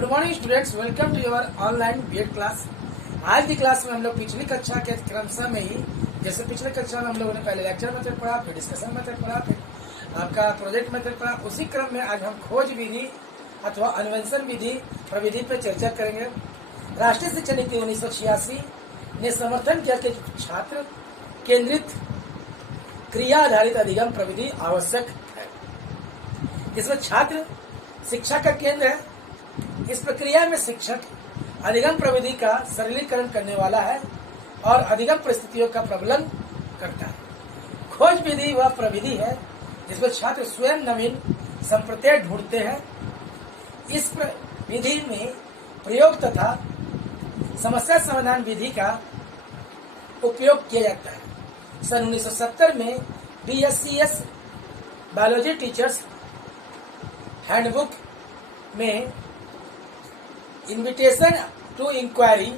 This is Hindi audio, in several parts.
Good morning students, welcome to your online BEd class. आज की क्लास में हम लोग पिछली कक्षा के क्रमशः में ही, जैसे पिछले कक्षा में हम लोगों ने पहले लेक्चर मेथड पढ़ा, फिर डिस्कशन मेथड पढ़ा, फिर आपका प्रोजेक्ट मेथड पढ़ा, उसी क्रम में आज हम खोज विधि अथवा अन्वेषण विधि प्रविधि पर चर्चा करेंगे। राष्ट्रीय शिक्षा नीति 1986 ने समर्थन किया कि छात्र केंद्रित क्रिया आधारित अधिगम प्रविधि आवश्यक है। इसमें छात्र शिक्षा का केंद्र है। इस प्रक्रिया में शिक्षक अधिगम प्रविधि का सरलीकरण करने वाला है और अधिगम परिस्थितियों का प्रबंधन करता है। खोज विधि वह प्रविधि है जिसमें छात्र स्वयं नवीन संप्रत्यय ढूंढते हैं। इस विधि में प्रयोग तथा समस्या समाधान विधि का उपयोग किया जाता है। सन 1970 में BSCS बायोलॉजी टीचर्स हैंडबुक में इन्विटेशन टू इंक्वायरी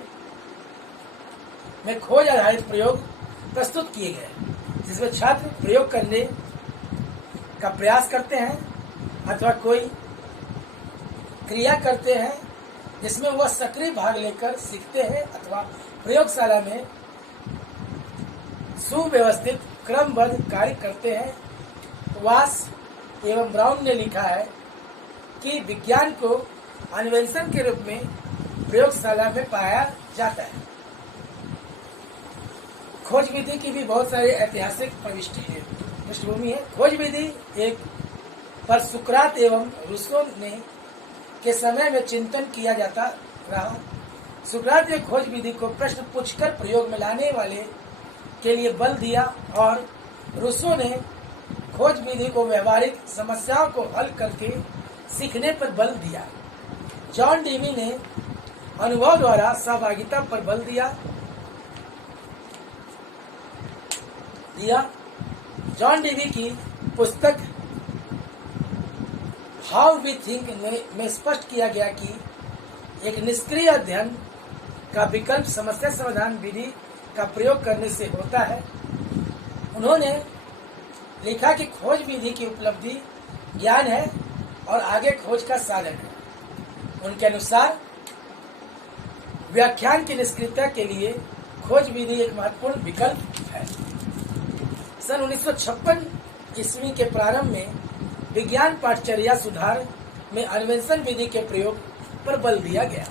में खोज आधारित प्रयोग प्रस्तुत किए गए, जिसमें छात्र प्रयोग करने का प्रयास करते हैं अथवा कोई क्रिया करते हैं जिसमें वह सक्रिय भाग लेकर सीखते हैं अथवा प्रयोगशाला में सुव्यवस्थित क्रमबद्ध कार्य करते हैं। वास एवं ब्राउन ने लिखा है कि विज्ञान को अन्वेषण के रूप में प्रयोगशाला में पाया जाता है। खोज विधि की भी बहुत सारी ऐतिहासिक पृष्ठभूमि है। खोज विधि एक पर सुकरात एवं रूसो ने के समय में चिंतन किया जाता रहा। सुकरात ने खोज विधि को प्रश्न पूछकर प्रयोग में लाने वाले के लिए बल दिया और रूसो ने खोज विधि को व्यवहारिक समस्याओं को हल करके सीखने पर बल दिया। जॉन डीवी ने अनुभव द्वारा सहभागिता पर बल दिया। जॉन डीवी की पुस्तक हाउ वी थिंक में स्पष्ट किया गया कि एक निष्क्रिय अध्ययन का विकल्प समस्या समाधान विधि का प्रयोग करने से होता है। उन्होंने लिखा कि खोज विधि की उपलब्धि ज्ञान है और आगे खोज का साधन है। उनके अनुसार व्याख्यान की निष्क्रियता के लिए खोज विधि एक महत्वपूर्ण विकल्प है। सन 1956 ईस्वी के प्रारंभ में विज्ञान पाठचर्या सुधार में अन्वेषण विधि के प्रयोग पर बल दिया गया।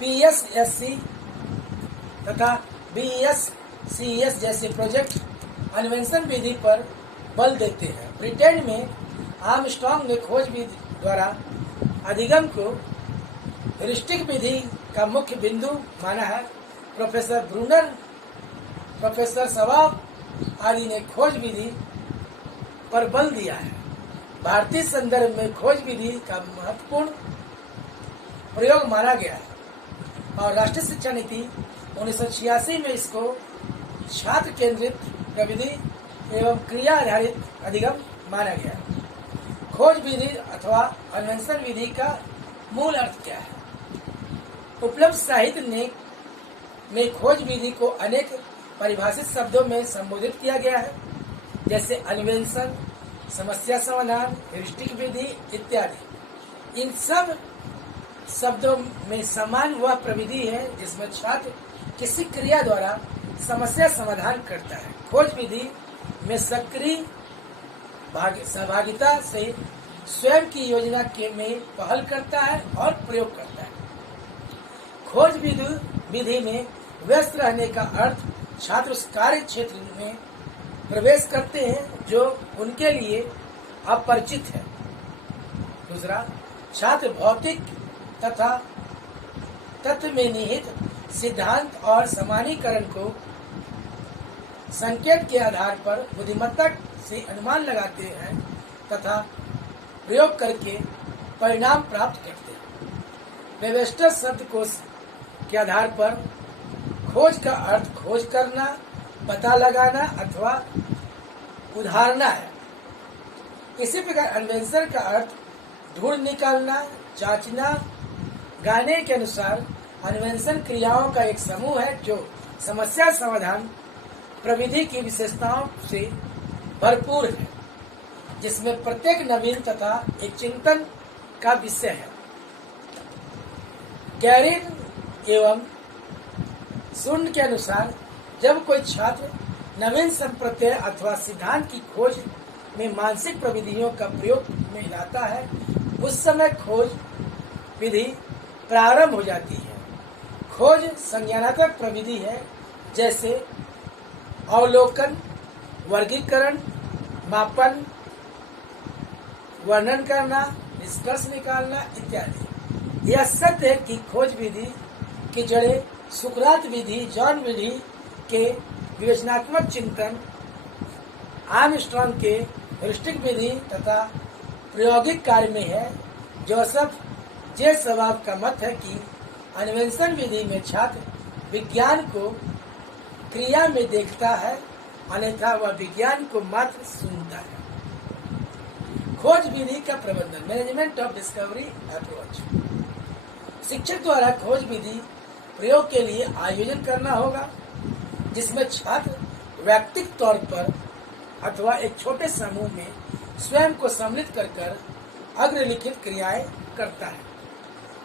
PSSC तथा BSCS जैसे प्रोजेक्ट अन्वेषण विधि पर बल देते हैं। ब्रिटेन में आर्मस्ट्रांग ने खोज विधि द्वारा अधिगम को ह्यूरिस्टिक विधि का मुख्य बिंदु माना है। प्रोफेसर ब्रूनर, प्रोफेसर सवाब आदि ने खोज विधि पर बल दिया है। भारतीय संदर्भ में खोज विधि का महत्वपूर्ण प्रयोग माना गया है और राष्ट्रीय शिक्षा नीति 1986 में इसको छात्र केंद्रित प्रविधि एवं क्रिया आधारित अधिगम माना गया। खोज विधि अथवा अन्वेषण विधि का मूल अर्थ क्या है? उपलब्ध साहित्य में खोज विधि को अनेक परिभाषित शब्दों में संबोधित किया गया है, जैसे अन्वेषण, समस्या समाधान, ह्यूरिस्टिक विधि इत्यादि। इन सब शब्दों में समान वह प्रविधि है जिसमें छात्र किसी क्रिया द्वारा समस्या समाधान करता है। खोज विधि में सक्रिय सहभागिता से स्वयं की योजना के में पहल करता है और प्रयोग करता है। खोज विधि में व्यस्त रहने का अर्थ छात्र उस कार्य क्षेत्र में प्रवेश करते हैं जो उनके लिए अपरिचित है। दूसरा, छात्र भौतिक तथा तत्व में निहित सिद्धांत और सामान्यीकरण को संकेत के आधार पर बुद्धिमत्ता से अनुमान लगाते हैं तथा प्रयोग करके परिणाम प्राप्त करते हैं। वेबस्टर शब्दकोश के आधार पर खोज का अर्थ खोज करना, पता लगाना अथवा उधारना है। इसी प्रकार अन्वेषण का अर्थ ढूंढ निकालना, जांचना। गाने के अनुसार अन्वेषण क्रियाओं का एक समूह है जो समस्या समाधान प्रविधि की विशेषताओं से भरपूर है, जिसमें प्रत्येक नवीन तथा एक चिंतन का विषय है। गैरिन एवं सुंड के अनुसार जब कोई छात्र नवीन संप्रत्यय अथवा सिद्धांत की खोज में मानसिक प्रविधियों का प्रयोग में लाता है, उस समय खोज विधि प्रारंभ हो जाती है। खोज संज्ञानात्मक प्रविधि है, जैसे अवलोकन, वर्गीकरण, मापन, वर्णन करना, निष्कर्ष निकालना इत्यादि। यह सत्य है कि खोज विधि की जड़ें सुकरात विधि, जॉन विधि के विवेचनात्मक चिंतन, आर्मस्ट्रांग के हेरिस्टिक विधि तथा प्रायोगिक कार्य में है। जोसेफ जे सवाब का मत है कि अन्वेषण विधि में छात्र विज्ञान को क्रिया में देखता है, अन्यथा वह विज्ञान को मात्र सुनता है। खोज विधि का प्रबंधन, मैनेजमेंट ऑफ डिस्कवरी अप्रोच। शिक्षक द्वारा खोज विधि प्रयोग के लिए आयोजन करना होगा, जिसमें छात्र व्यक्तिगत तौर पर अथवा एक छोटे समूह में स्वयं को सम्मिलित कर अग्रलिखित क्रियाएं करता है।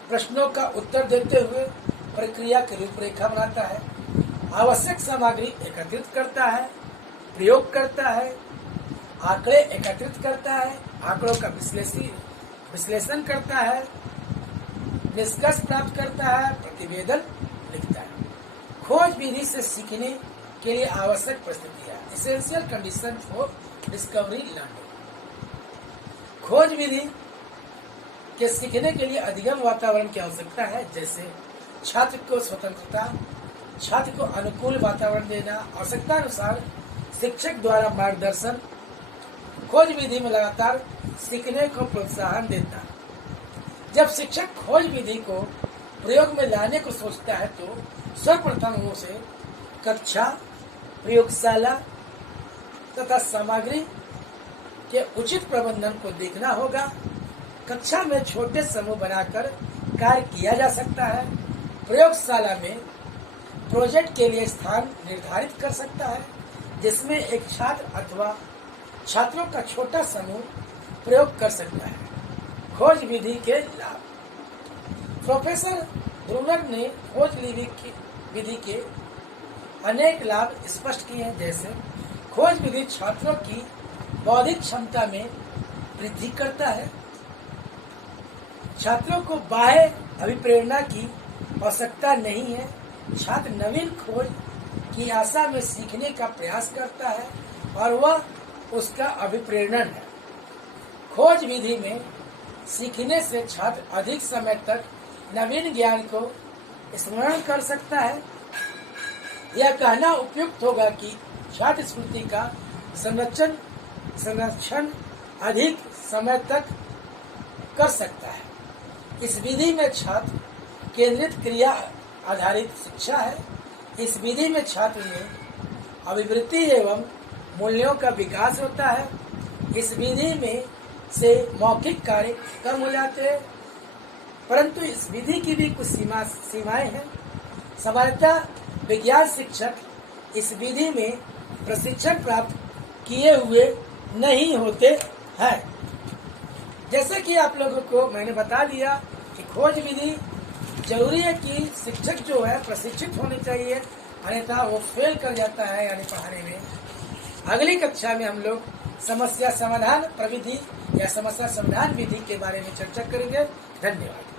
प्रश्नों का उत्तर देते हुए प्रक्रिया की रूपरेखा बनाता है, आवश्यक सामग्री एकत्रित करता है, प्रयोग करता है, आंकड़े एकत्रित करता है, आंकड़ों का विश्लेषण करता है, निष्कर्ष प्राप्त करता है, प्रतिवेदन लिखता है। खोज विधि से सीखने के लिए आवश्यक परिस्थितियां, essential condition for discovery learning. खोज विधि के सीखने के लिए अधिगम वातावरण की आवश्यकता है, जैसे छात्र को स्वतंत्रता, छात्र को अनुकूल वातावरण देना, आवश्यकता अनुसार शिक्षक द्वारा मार्गदर्शन। खोज विधि में लगातार सीखने को प्रोत्साहन देता। जब शिक्षक खोज विधि को प्रयोग में लाने को सोचता है तो सर्वप्रथम उसे कक्षा, प्रयोगशाला तथा सामग्री के उचित प्रबंधन को देखना होगा। कक्षा में छोटे समूह बनाकर कार्य किया जा सकता है। प्रयोगशाला में प्रोजेक्ट के लिए स्थान निर्धारित कर सकता है, जिसमें एक छात्र अथवा छात्रों का छोटा समूह प्रयोग कर सकता है। खोज विधि के लाभ। प्रोफेसर ब्रूनर ने खोज विधि के अनेक लाभ स्पष्ट किए हैं, जैसे खोज विधि छात्रों की बौद्धिक क्षमता में वृद्धि करता है। छात्रों को बाह्य अभिप्रेरणा की आवश्यकता नहीं है। छात्र नवीन खोज की आशा में सीखने का प्रयास करता है और वह उसका अभिप्रेरण है। खोज विधि में सीखने से छात्र अधिक समय तक नवीन ज्ञान को स्मरण कर सकता है। यह कहना उपयुक्त होगा कि छात्र स्मृति का संरक्षण अधिक समय तक कर सकता है। इस विधि में छात्र केंद्रित क्रिया आधारित शिक्षा है। इस विधि में छात्र में अभिवृत्ति एवं मूल्यों का विकास होता है। इस विधि में से मौखिक कार्य कम हो जाते हैं, परंतु इस विधि की भी कुछ सीमाएं हैं। सामान्यतः विज्ञान शिक्षक इस विधि में प्रशिक्षण प्राप्त किए हुए नहीं होते हैं। जैसे कि आप लोगों को मैंने बता दिया कि खोज विधि जरूरी है कि शिक्षक जो है प्रशिक्षित होने चाहिए, अन्यथा वो फेल कर जाता है यानी पढ़ाने में। अगली कक्षा में हम लोग समस्या समाधान प्रविधि या समस्या समाधान विधि के बारे में चर्चा करेंगे। धन्यवाद।